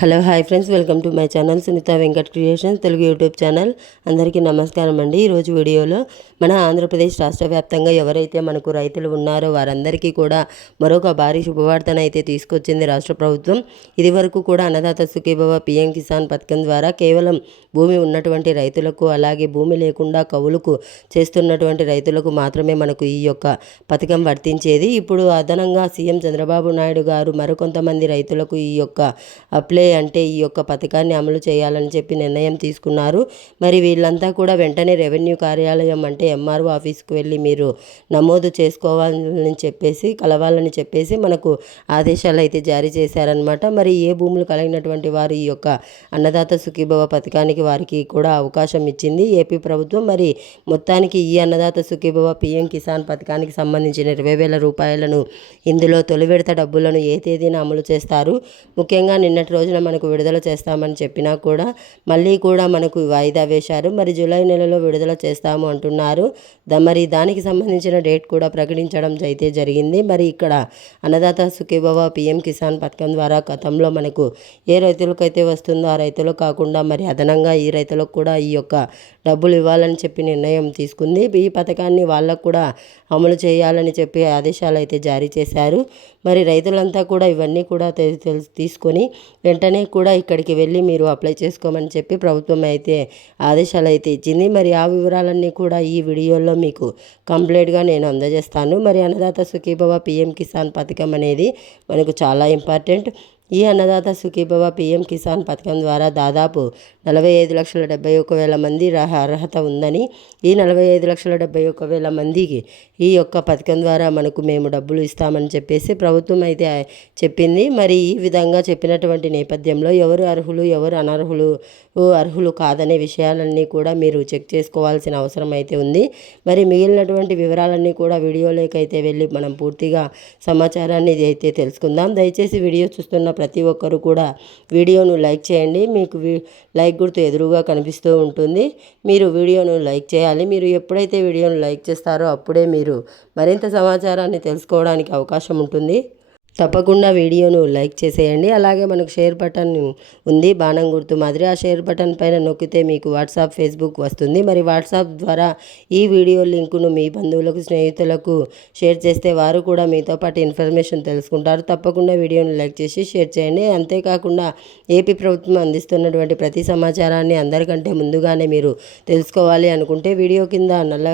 Hello hi friends. Welcome to my channel Sunitha Venkat creations Telugu YouTube channel. అందరికీ నమస్కారం అండి. ఈరోజు వీడియోలో మన ఆంధ్రప్రదేశ్ రాష్ట్ర వ్యాప్తంగా ఎవరైతే మనకు రైతులు ఉన్నారో వారందరికీ కూడా మరొక భారీ శుభవార్తను అయితే తీసుకొచ్చింది రాష్ట్ర ప్రభుత్వం. ఇది వరకు కూడా అన్నదాత సుఖీభవ పిఎం కిసాన్ పథకం ద్వారా కేవలం భూమి ఉన్నటువంటి రైతులకు అలాగే భూమి లేకుండా కవులకు చేస్తున్నటువంటి రైతులకు మాత్రమే మనకు ఈ యొక్క పథకం వర్తించేది. ఇప్పుడు అదనంగా సీఎం చంద్రబాబు నాయుడు గారు మరికొంతమంది రైతులకు ఈ యొక్క అప్లై అంటే ఈ యొక్క పథకాన్ని అమలు చేయాలని చెప్పి నిర్ణయం తీసుకున్నారు. మరి వీళ్ళంతా కూడా వెంటనే రెవెన్యూ కార్యాలయం అంటే ఎంఆర్ఓ ఆఫీస్కి వెళ్ళి మీరు నమోదు చేసుకోవాలని చెప్పేసి కలవాలని చెప్పేసి మనకు ఆదేశాలు అయితే జారీ చేశారనమాట మరి ఏ భూములు కలిగినటువంటి వారు ఈ యొక్క అన్నదాత సుఖీభవ పథకానికి వారికి కూడా అవకాశం ఇచ్చింది. ఏపీ ప్రభుత్వం మరి మొత్తానికి ఈ అన్నదాత సుఖీభవ పిఎం కిసాన్ పథకానికి సంబంధించిన ఇరవై వేల రూపాయలను ఇందులో తొలి విడత డబ్బులను ఏ తేదీన అమలు చేస్తారు? ముఖ్యంగా నిన్నటి రోజున మనకు విడుదల చేస్తామని చెప్పినా కూడా మళ్ళీ కూడా మనకు వాయిదా వేశారు. మరి జూలై నెలలో విడుదల చేస్తాము అంటున్నారు. ద మరి దానికి సంబంధించిన డేట్ కూడా ప్రకటించడం అయితే జరిగింది. మరి ఇక్కడ అన్నదాత సుఖీభవ పిఎం కిసాన్ పథకం ద్వారా గతంలో మనకు ఏ రైతులకైతే వస్తుందో ఆ రైతులు కాకుండా మరి అదనంగా ఈ రైతులకు కూడా ఈ యొక్క డబ్బులు ఇవ్వాలని చెప్పి నిర్ణయం తీసుకుంది. ఈ పథకాన్ని వాళ్ళకు కూడా అమలు చేయాలని చెప్పి ఆదేశాలు అయితే జారీ చేశారు. మరి రైతులంతా కూడా ఇవన్నీ కూడా తీసుకొని వెంటనే కూడా ఇక్కడికి వెళ్ళి మీరు అప్లై చేసుకోమని చెప్పి ప్రభుత్వం అయితే ఆదేశాలు అయితే ఇచ్చింది. మరి ఆ వివరాలన్నీ కూడా ఈ వీడియోలో మీకు కంప్లీట్గా నేను అందజేస్తాను. మరి అన్నదాత సుఖీభవ పిఎం కిసాన్ పథకం అనేది మనకు చాలా ఇంపార్టెంట్. ఈ అన్నదాత సుఖీభవ పిఎం కిసాన్ పథకం ద్వారా దాదాపు నలభై ఐదు లక్షల డెబ్బై ఒక వేల మంది అర్హత ఉందని ఈ నలభై ఐదు లక్షల డెబ్బై ఒక వేల మందికి ఈ యొక్క పథకం ద్వారా మనకు మేము డబ్బులు ఇస్తామని చెప్పేసి ప్రభుత్వం అయితే చెప్పింది. మరి ఈ విధంగా చెప్పినటువంటి నేపథ్యంలో ఎవరు అర్హులు ఎవరు అనర్హులు అర్హులు కాదనే విషయాలన్నీ కూడా మీరు చెక్ చేసుకోవాల్సిన అవసరం అయితే ఉంది. మరి మిగిలినటువంటి వివరాలన్నీ కూడా వీడియోలోకి అయితే వెళ్ళి మనం పూర్తిగా సమాచారాన్ని అయితే తెలుసుకుందాం. దయచేసి వీడియో చూస్తున్న ప్రతి ఒక్కరు కూడా వీడియోను లైక్ చేయండి. మీకు లైక్ గుర్తు ఎదురుగా కనిపిస్తూ ఉంటుంది. మీరు వీడియోను లైక్ చేయాలి. మీరు ఎప్పుడైతే వీడియోను లైక్ చేస్తారో అప్పుడే మీరు మరింత సమాచారాన్ని తెలుసుకోవడానికి అవకాశం ఉంటుంది. తప్పకుండా వీడియోను లైక్ చేసేయండి. అలాగే మనకు షేర్ బటన్ ఉంది బాణం గుర్తు మాదిరి. ఆ షేర్ బటన్ పైన నొక్కితే మీకు వాట్సాప్ ఫేస్బుక్ వస్తుంది. మరి వాట్సాప్ ద్వారా ఈ వీడియో లింకును మీ బంధువులకు స్నేహితులకు షేర్ చేస్తే వారు కూడా మీతో పాటు ఇన్ఫర్మేషన్ తెలుసుకుంటారు. తప్పకుండా వీడియోను లైక్ చేసి షేర్ చేయండి. అంతేకాకుండా ఏపీ ప్రభుత్వం అందిస్తున్నటువంటి ప్రతి సమాచారాన్ని అందరికంటే ముందుగానే మీరు తెలుసుకోవాలి అనుకుంటే వీడియో కింద నల్ల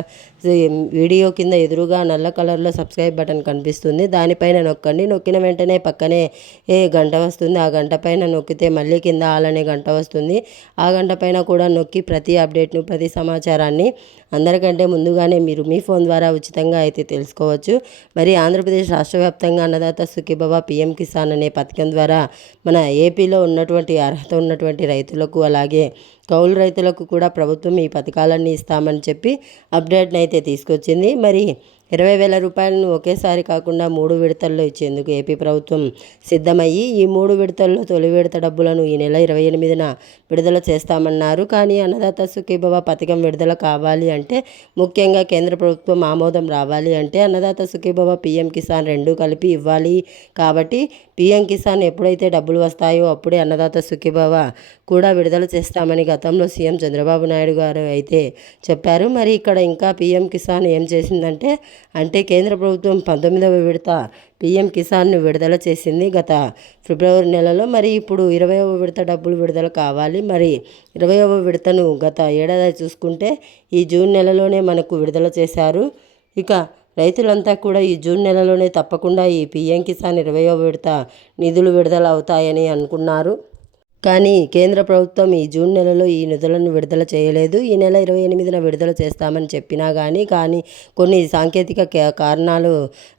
వీడియో కింద ఎదురుగా నల్ల కలర్లో సబ్స్క్రైబ్ బటన్ కనిపిస్తుంది. దానిపైన నొక్కండి. నొక్కిన వెంటనే పక్కనే ఏ గంట వస్తుంది. ఆ గంట పైన నొక్కితే మళ్ళీ కింద ఆలనే గంట వస్తుంది. ఆ గంట పైన కూడా నొక్కి ప్రతి అప్డేట్ను ప్రతి సమాచారాన్ని అందరికంటే ముందుగానే మీరు మీ ఫోన్ ద్వారా ఉచితంగా అయితే తెలుసుకోవచ్చు. మరి ఆంధ్రప్రదేశ్ రాష్ట్ర వ్యాప్తంగా అన్నదాత సుఖీబాబా పిఎం కిసాన్ అనే పథకం ద్వారా మన ఏపీలో ఉన్నటువంటి అర్హత ఉన్నటువంటి రైతులకు అలాగే కౌలు రైతులకు కూడా ప్రభుత్వం ఈ పథకాలన్నీ ఇస్తామని చెప్పి అప్డేట్ని అయితే తీసుకొచ్చింది. మరి ఇరవై వేల రూపాయలను ఒకేసారి కాకుండా మూడు విడతల్లో ఇచ్చేందుకు ఏపీ ప్రభుత్వం సిద్ధమయ్యి ఈ మూడు విడతల్లో తొలి విడత డబ్బులను ఈ నెల ఇరవై ఎనిమిదిన విడుదల చేస్తామన్నారు. కానీ అన్నదాత సుఖీభవ పథకం విడుదల కావాలి అంటే ముఖ్యంగా కేంద్ర ప్రభుత్వం ఆమోదం రావాలి అంటే అన్నదాత సుఖీభవ పీఎం కిసాన్ రెండు కలిపి ఇవ్వాలి. కాబట్టి పీఎం కిసాన్ ఎప్పుడైతే డబ్బులు వస్తాయో అప్పుడే అన్నదాత సుఖీభవ కూడా విడుదల చేస్తామని గతంలో సీఎం చంద్రబాబు నాయుడు గారు అయితే చెప్పారు. మరి ఇక్కడ ఇంకా పీఎం కిసాన్ ఏం చేసిందంటే అంటే కేంద్ర ప్రభుత్వం పంతొమ్మిదవ విడత పీఎం కిసాన్ను విడుదల చేసింది గత ఫిబ్రవరి నెలలో. మరి ఇప్పుడు ఇరవైవ విడత డబ్బులు విడుదల కావాలి. మరి ఇరవైవ విడతను గత ఏడాది చూసుకుంటే ఈ జూన్ నెలలోనే మనకు విడుదల చేశారు. ఇక రైతులంతా కూడా ఈ జూన్ నెలలోనే తప్పకుండా ఈ పీఎం కిసాన్ ఇరవయో విడత నిధులు విడుదల అవుతాయని అనుకున్నారు. కానీ కేంద్ర ప్రభుత్వం ఈ జూన్ నెలలో ఈ నిధులను విడుదల చేయలేదు. ఈ నెల ఇరవై ఎనిమిదిన విడుదల చేస్తామని చెప్పినా కానీ కానీ కొన్ని సాంకేతిక కారణాలు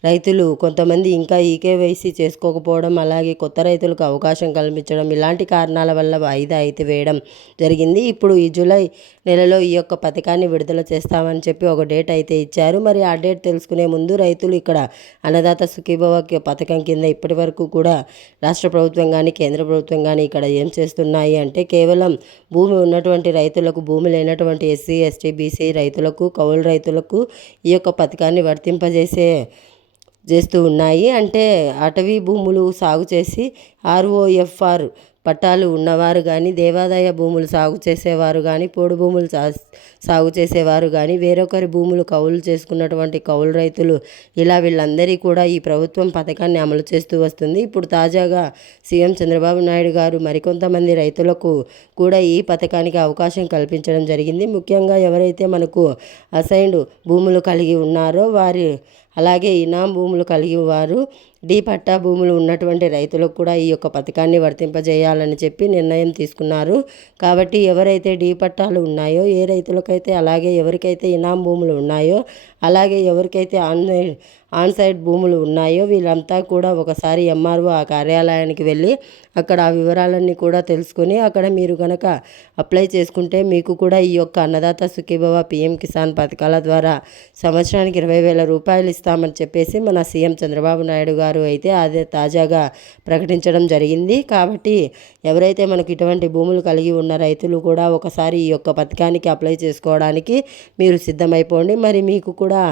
రైతులు కొంతమంది ఇంకా ఈకేవైసీ చేసుకోకపోవడం అలాగే కొత్త రైతులకు అవకాశం కల్పించడం ఇలాంటి కారణాల వల్ల వాయిదా అయితే వేయడం జరిగింది. ఇప్పుడు ఈ జూలై నెలలో ఈ యొక్క పథకాన్ని విడుదల చేస్తామని చెప్పి ఒక డేట్ అయితే ఇచ్చారు. మరి ఆ డేట్ తెలుసుకునే ముందు రైతులు ఇక్కడ అన్నదాత సుఖీభవ పథకం కింద ఇప్పటి వరకు కూడా రాష్ట్ర ప్రభుత్వం కానీ కేంద్ర ప్రభుత్వం కానీ ఇక్కడ ఏం చేస్తున్నాయి అంటే కేవలం భూమి ఉన్నటువంటి రైతులకు భూమి లేనటువంటి ఎస్సీ ఎస్టీ బీసీ రైతులకు కౌలు రైతులకు ఈ యొక్క పథకాన్ని వర్తింపజేసే చేస్తూ ఉన్నాయి. అంటే అటవీ భూములు సాగు చేసి ఆర్ఓఎఫ్ఆర్ పట్టాలు ఉన్నవారు కానీ దేవాదాయ భూములు సాగు చేసేవారు కానీ పోడు భూములు సా సాగు చేసేవారు కానీ వేరొకరి భూములు కౌలు చేసుకున్నటువంటి కౌలు రైతులు ఇలా వీళ్ళందరికీ కూడా ఈ ప్రభుత్వం పథకాన్ని అమలు చేస్తూ వస్తుంది. ఇప్పుడు తాజాగా సీఎం చంద్రబాబు నాయుడు గారు మరికొంతమంది రైతులకు కూడా ఈ పథకానికి అవకాశం కల్పించడం జరిగింది. ముఖ్యంగా ఎవరైతే మనకు అసైన్డ్ భూములు కలిగి ఉన్నారో వారి అలాగే ఇనాం భూములు కలిగి వారు డి పట్టా భూములు ఉన్నటువంటి రైతులకు కూడా ఈ యొక్క పథకాన్ని వర్తింపజేయాలని చెప్పి నిర్ణయం తీసుకున్నారు. కాబట్టి ఎవరైతే డి పట్టాలు ఉన్నాయో ఏ రైతులకైతే అలాగే ఎవరికైతే ఇనాం భూములు ఉన్నాయో అలాగే ఎవరికైతే ఆన్లైన్ ఆన్ సైడ్ భూములు ఉన్నాయో వీళ్ళంతా కూడా ఒకసారి ఎంఆర్ఓ ఆ కార్యాలయానికి వెళ్ళి అక్కడ ఆ వివరాలన్నీ కూడా తెలుసుకొని అక్కడ మీరు కనుక అప్లై చేసుకుంటే మీకు కూడా ఈ యొక్క అన్నదాత సుఖీభవ పిఎం కిసాన్ పథకాల ద్వారా సంవత్సరానికి ఇరవై వేల రూపాయలు ఇస్తామని చెప్పేసి మన సీఎం చంద్రబాబు నాయుడు గారు అయితే అదే తాజాగా ప్రకటించడం జరిగింది. కాబట్టి ఎవరైతే మనకు ఇటువంటి భూములు కలిగి ఉన్న రైతులు కూడా ఒకసారి ఈ యొక్క పథకానికి అప్లై చేసుకోవడానికి మీరు సిద్ధమైపోండి. మరి మీకు కూడా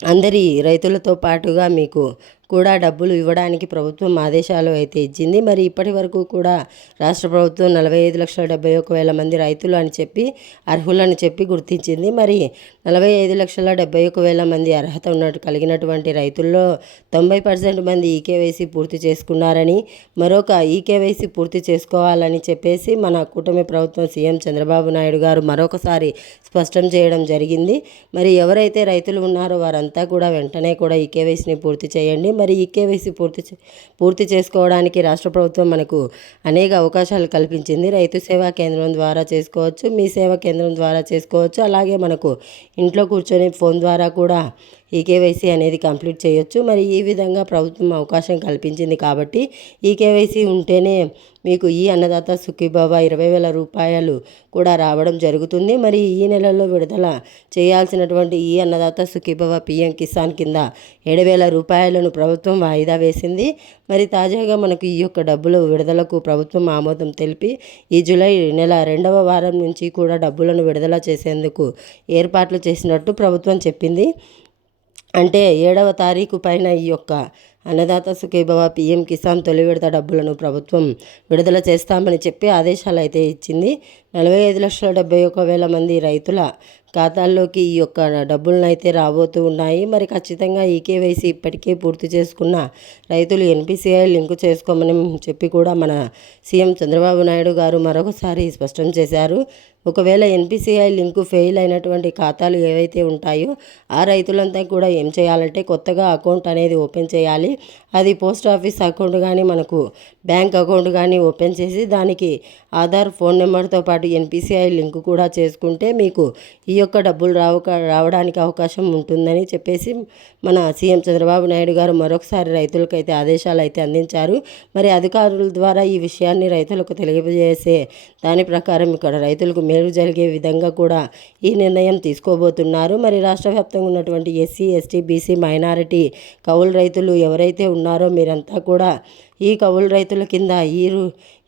అందరి రైతులతో పాటుగా మీకు కూడా డబ్బులు ఇవ్వడానికి ప్రభుత్వం ఆదేశాలు అయితే ఇచ్చింది. మరి ఇప్పటి వరకు కూడా రాష్ట్ర ప్రభుత్వం నలభై ఐదు లక్షల డెబ్బై ఒక వేల మంది రైతులు అని చెప్పి అర్హులని చెప్పి గుర్తించింది. మరి నలభై ఐదు లక్షల డెబ్బై ఒక వేల మంది అర్హత ఉన్నట్టు కలిగినటువంటి రైతుల్లో తొంభై పర్సెంట్ మంది ఈకేవైసీ పూర్తి చేసుకున్నారని మరొక ఈకేవైసీ పూర్తి చేసుకోవాలని చెప్పేసి మన కూటమి ప్రభుత్వం సీఎం చంద్రబాబు నాయుడు గారు మరొకసారి స్పష్టం చేయడం జరిగింది. మరి ఎవరైతే రైతులు ఉన్నారో వారంతా కూడా వెంటనే కూడా ఈకేవైసీని పూర్తి చేయండి. మరి ఈ కేవైసీ పూర్తి పూర్తి చేసుకోవడానికి రాష్ట్ర ప్రభుత్వం మనకు అనేక అవకాశాలు కల్పించింది. రైతు సేవా కేంద్రం ద్వారా చేసుకోవచ్చు మీ సేవా కేంద్రం ద్వారా చేసుకోవచ్చు. అలాగే మనకు ఇంట్లో కూర్చొని ఫోన్ ద్వారా కూడా ఈ కేవైసీ అనేది కంప్లీట్ చేయొచ్చు. మరి ఈ విధంగా ప్రభుత్వం అవకాశం కల్పించింది కాబట్టి ఈ కేవైసీ ఉంటేనే మీకు ఈ అన్నదాత సుఖీబాబా ఇరవై వేల రూపాయలు కూడా రావడం జరుగుతుంది. మరి ఈ నెలలో విడుదల చేయాల్సినటువంటి ఈ అన్నదాత సుఖీబాబా పిఎం కిసాన్ కింద ఏడు వేల రూపాయలను ప్రభుత్వం వాయిదా వేసింది. మరి తాజాగా మనకు ఈ యొక్క డబ్బులు విడుదలకు ప్రభుత్వం ఆమోదం తెలిపి ఈ జూలై నెల రెండవ వారం నుంచి కూడా డబ్బులను విడుదల చేసేందుకు ఏర్పాట్లు చేసినట్టు ప్రభుత్వం చెప్పింది. అంటే ఏడవ తారీఖు పైన ఈ యొక్క అన్నదాత సుఖీభవ పిఎం కిసాన్ తొలి విడత డబ్బులను ప్రభుత్వం విడుదల చేస్తామని చెప్పి ఆదేశాలు అయితే ఇచ్చింది. నలభై ఐదు లక్షల డెబ్బై ఒక వేల మంది రైతుల ఖాతాల్లోకి ఈ యొక్క డబ్బులను అయితే రాబోతూ ఉన్నాయి. మరి ఖచ్చితంగా ఈ కేవైసీ ఇప్పటికే పూర్తి చేసుకున్న రైతులు ఎన్పిసిఐ లింకు చేసుకోమని చెప్పి కూడా మన సీఎం చంద్రబాబు నాయుడు గారు మరొకసారి స్పష్టం చేశారు. ఒకవేళ ఎన్పిసిఐ లింకు ఫెయిల్ అయినటువంటి ఖాతాలు ఏవైతే ఉంటాయో ఆ రైతులంతా కూడా ఏం చేయాలంటే కొత్తగా అకౌంట్ అనేది ఓపెన్ చేయాలి. అది పోస్ట్ ఆఫీస్ అకౌంట్ కానీ మనకు బ్యాంక్ అకౌంట్ కానీ ఓపెన్ చేసి దానికి ఆధార్ ఫోన్ నెంబర్తో పాటు ఎన్పిసిఐ లింకు కూడా చేసుకుంటే మీకు ఈ యొక్క డబ్బులు రావు రావడానికి అవకాశం ఉంటుందని చెప్పేసి మన సీఎం చంద్రబాబు నాయుడు గారు మరొకసారి రైతులకైతే ఆదేశాలు అయితే అందించారు. మరి అధికారుల ద్వారా ఈ విషయాన్ని రైతులకు తెలియజేసే దాని ప్రకారం ఇక్కడ రైతులకు మేలు జరిగే విధంగా కూడా ఈ నిర్ణయం తీసుకోబోతున్నారు. మరి రాష్ట్ర వ్యాప్తంగా ఉన్నటువంటి ఎస్సీ ఎస్టీ బీసీ మైనారిటీ కౌలు రైతులు ఎవరైతే ఉన్నారో మీరంతా కూడా ఈ కౌలు రైతుల కింద ఈ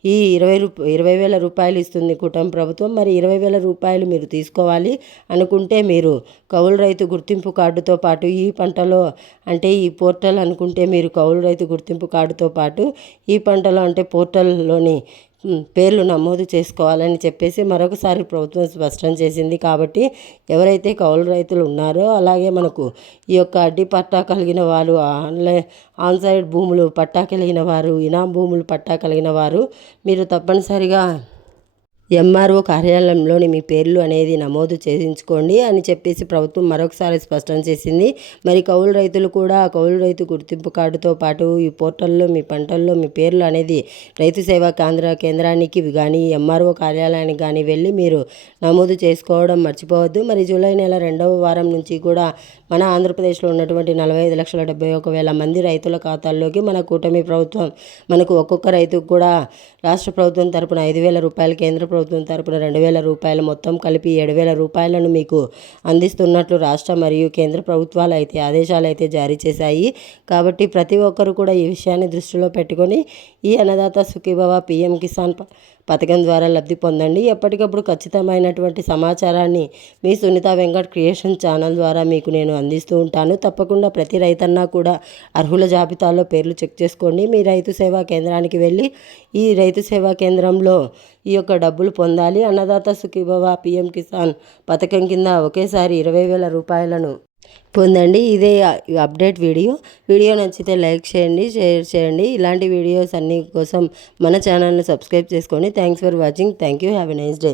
ఈ ఇరవై రూప ఇరవై వేల రూపాయలు ఇస్తుంది కుటుంబ ప్రభుత్వం. మరి ఇరవై వేల రూపాయలు మీరు తీసుకోవాలి అనుకుంటే మీరు కౌలు రైతు గుర్తింపు కార్డుతో పాటు ఈ పంటలో అంటే ఈ పోర్టల్ అనుకుంటే మీరు కౌలు రైతు గుర్తింపు కార్డుతో పాటు ఈ పంటలో అంటే పోర్టల్లోని పేర్లు నమోదు చేసుకోవాలని చెప్పేసి మరొకసారి ప్రభుత్వం స్పష్టం చేసింది. కాబట్టి ఎవరైతే కౌలు రైతులు ఉన్నారో అలాగే మనకు ఈ యొక్క అడ్డి పట్టా కలిగిన వారు ఆన్లైన్ ఆన్సైడ్ భూములు పట్టా కలిగిన వారు ఇనాం భూములు పట్టా కలిగిన వారు మీరు తప్పనిసరిగా ఎంఆర్ఓ కార్యాలయంలోని మీ పేర్లు అనేది నమోదు చేయించుకోండి అని చెప్పేసి ప్రభుత్వం మరొకసారి స్పష్టం చేసింది. మరి కౌలు రైతులు కూడా కౌలు రైతు గుర్తింపు కార్డుతో పాటు ఈ పోర్టల్లో మీ పంటల్లో మీ పేర్లు అనేది రైతు సేవా కేంద్ర కేంద్రానికి కానీ ఎంఆర్ఓ కార్యాలయానికి కానీ వెళ్ళి మీరు నమోదు చేసుకోవడం మర్చిపోవద్దు. మరి జూలై నెల రెండవ వారం నుంచి కూడా మన ఆంధ్రప్రదేశ్లో ఉన్నటువంటి నలభై ఐదు లక్షల డెబ్బై ఒక వేల మంది రైతుల ఖాతాల్లోకి మన కూటమి ప్రభుత్వం మనకు ఒక్కొక్క రైతుకు కూడా రాష్ట్ర ప్రభుత్వం తరపున ఐదు వేల రూపాయలు కేంద్ర ప్రభుత్వం తరపున రెండు వేల రూపాయలు మొత్తం కలిపి ఏడు వేల రూపాయలను మీకు అందిస్తున్నట్లు రాష్ట్ర మరియు కేంద్ర ప్రభుత్వాలు అయితే ఆదేశాలు అయితే జారీ చేశాయి. కాబట్టి ప్రతి ఒక్కరు కూడా ఈ విషయాన్ని దృష్టిలో పెట్టుకొని ఈ అన్నదాత సుఖీభవ పీఎం కిసాన్ ప- పథకం ద్వారా లబ్ధి పొందండి. ఎప్పటికప్పుడు ఖచ్చితమైనటువంటి సమాచారాన్ని మీ సునీత వెంకట్ క్రియేషన్ ఛానల్ ద్వారా మీకు నేను అందిస్తూ ఉంటాను. తప్పకుండా ప్రతి రైతన్నా కూడా అర్హుల జాబితాలో పేర్లు చెక్ చేసుకోండి. మీ రైతు సేవా కేంద్రానికి వెళ్ళి ఈ రైతు సేవా కేంద్రంలో ఈ యొక్క డబ్బులు పొందాలి. అన్నదాత సుఖీభవ పిఎం కిసాన్ పథకం కింద ఒకేసారి ఇరవై వేల రూపాయలను పొందండి. ఇదే అప్డేట్ వీడియో. వీడియో నచ్చితే లైక్ చేయండి షేర్ చేయండి. ఇలాంటి వీడియోస్ అన్ని కోసం మన ఛానల్ని సబ్స్క్రైబ్ చేసుకోండి. Thanks for watching. Thank you. Have a nice day.